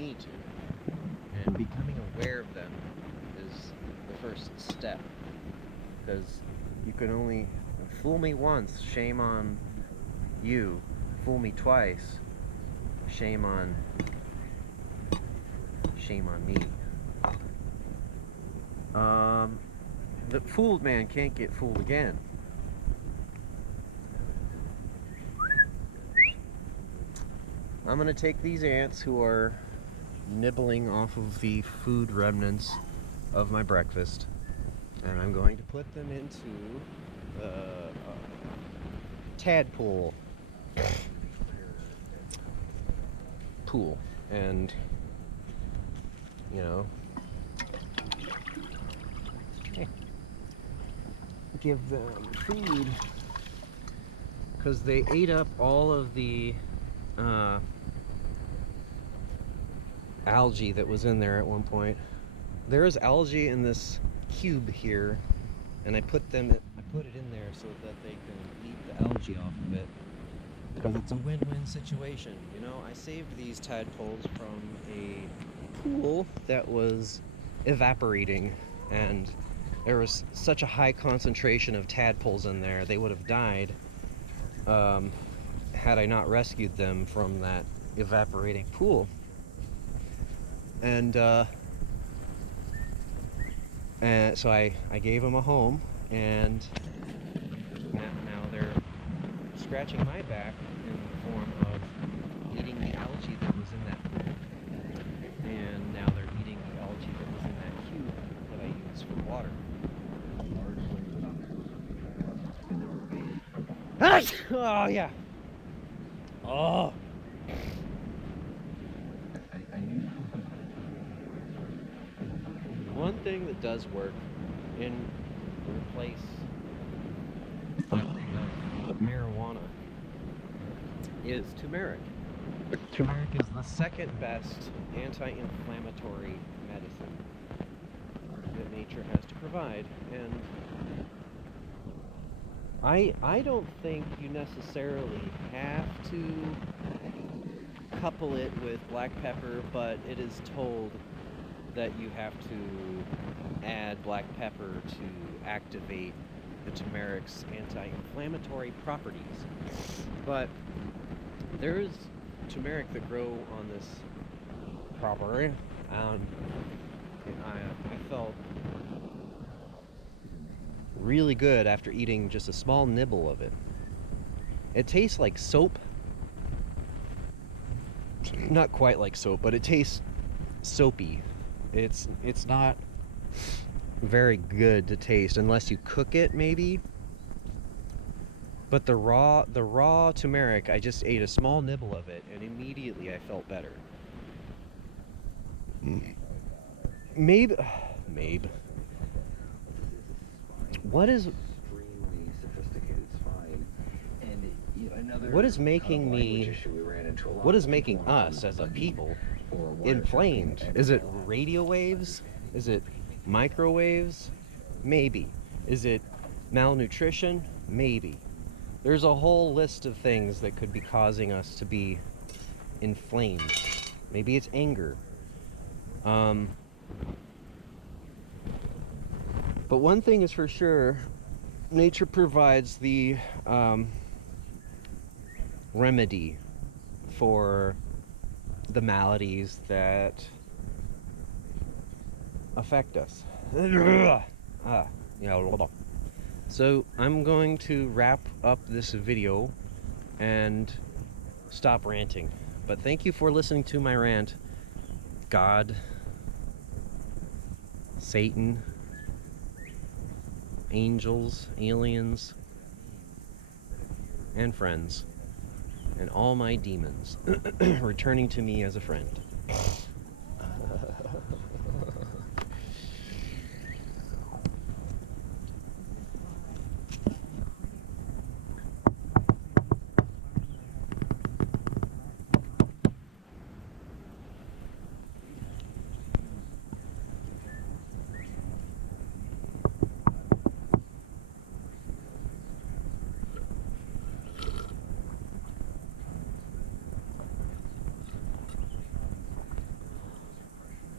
me to. And becoming aware of them is the first step. Because you can only fool me once, shame on you. Fool me twice, shame on me. The fooled man can't get fooled again. I'm gonna take these ants who are nibbling off of the food remnants of my breakfast, and I'm going to put them into the tadpole pool, and give them food, because they ate up all of the algae that was in there at one point. There is algae in this cube here, and I put it in there so that they can eat the algae off of it, because it's a win-win situation. I saved these tadpoles from a pool that was evaporating, and there was such a high concentration of tadpoles in there, they would have died had I not rescued them from that evaporating pool. And so I gave them a home, and now they're scratching my back in the form of eating the algae that was in that pool. And now they're eating the algae that was in that cube that I use for water. Oh, yeah. Oh. One thing that does work in replace of marijuana is turmeric. Turmeric is the second best anti-inflammatory medicine that nature has to provide, and I don't think you necessarily have to couple it with black pepper, but it is told that you have to add black pepper to activate the turmeric's anti-inflammatory properties. But there is turmeric that grow on this property, and I felt really good after eating just a small nibble of it. It tastes like soap. Not quite like soap, but it tastes soapy. It's not very good to taste unless you cook it, maybe. But the raw turmeric, I just ate a small nibble of it, and immediately I felt better. Maybe. What is making us as a people inflamed? Is it radio waves? Is it microwaves? Maybe. Is it malnutrition? Maybe. There's a whole list of things that could be causing us to be inflamed. Maybe it's anger. But one thing is for sure, nature provides the remedy for the maladies that affect us. So I'm going to wrap up this video and stop ranting. But thank you for listening to my rant. God, Satan, angels, aliens, and friends, and all my demons returning to me as a friend.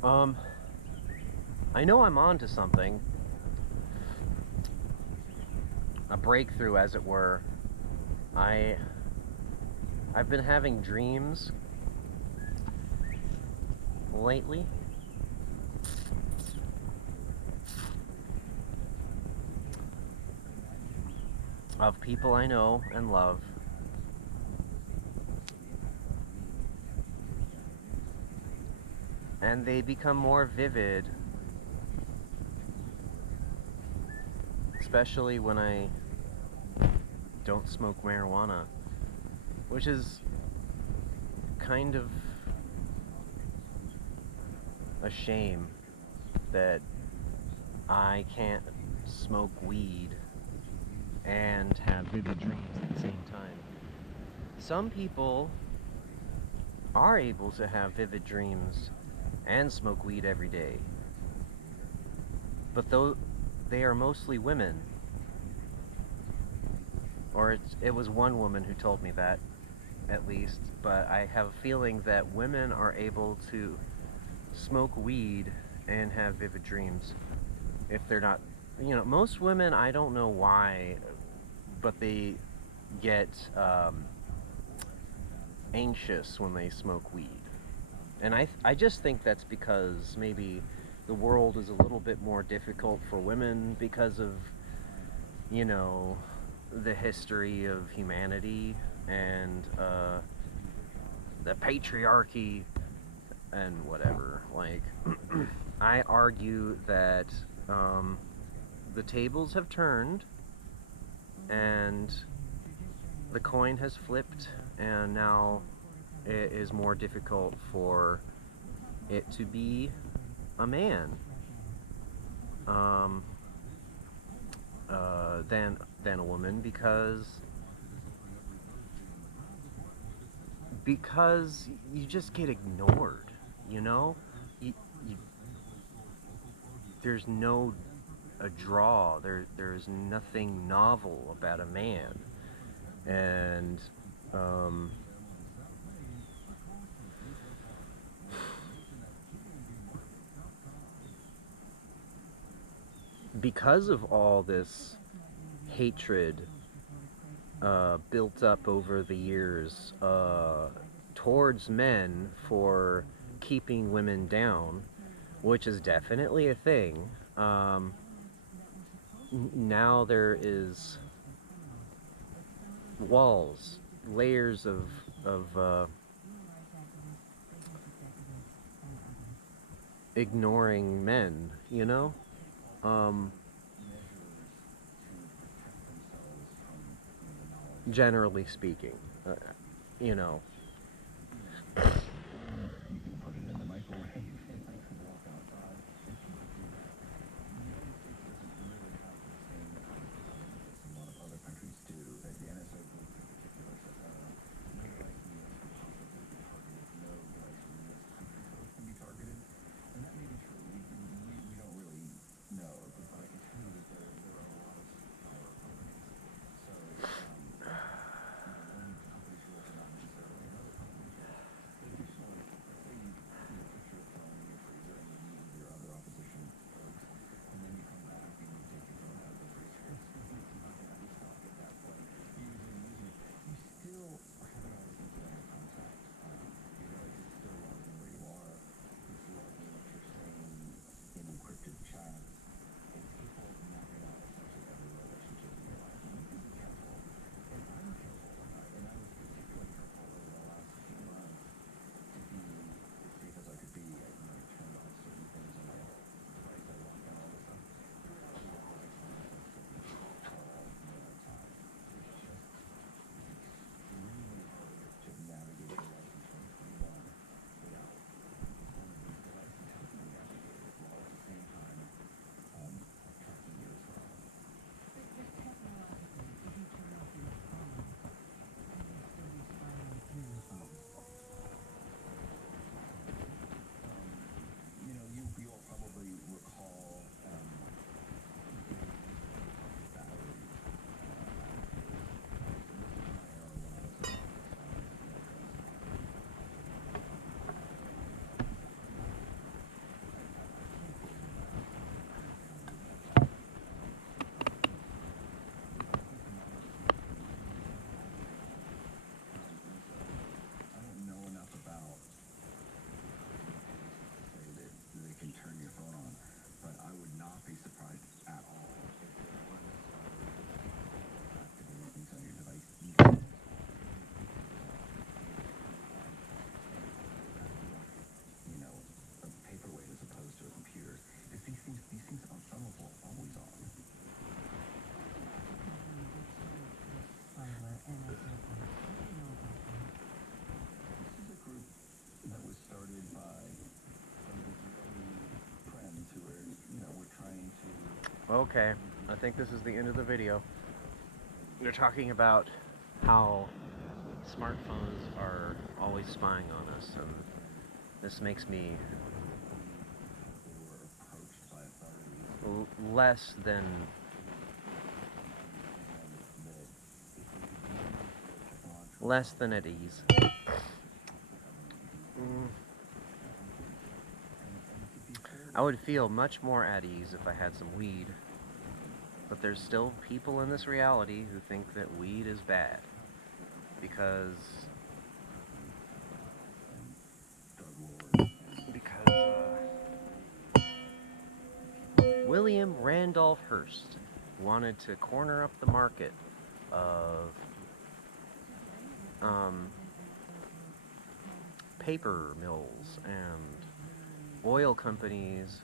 Um, I know I'm on to something, a breakthrough, as it were. I I've been having dreams lately of people I know and love, and they become more vivid, especially when I don't smoke marijuana, which is kind of a shame that I can't smoke weed and have vivid dreams at the same time. Some people are able to have vivid dreams and smoke weed every day, but though they are mostly women, or it was one woman who told me that, at least, but I have a feeling that women are able to smoke weed and have vivid dreams if they're not, most women, I don't know why, but they get anxious when they smoke weed. And I just think that's because maybe the world is a little bit more difficult for women because of, you know, the history of humanity and the patriarchy and whatever. Like, I argue that the tables have turned and the coin has flipped, and now it is more difficult for it to be a man um, than a woman because you just get ignored, you know? You, you, there's no a draw. There's nothing novel about a man, and because of all this hatred built up over the years towards men for keeping women down, which is definitely a thing. Now there is walls, layers of ignoring men, you know? Generally speaking, you know. Okay, I think this is the end of the video. They're talking about how smartphones are always spying on us, and this makes me less than at ease. I would feel much more at ease if I had some weed, but there's still people in this reality who think that weed is bad because William Randolph Hearst wanted to corner up the market of paper mills and oil companies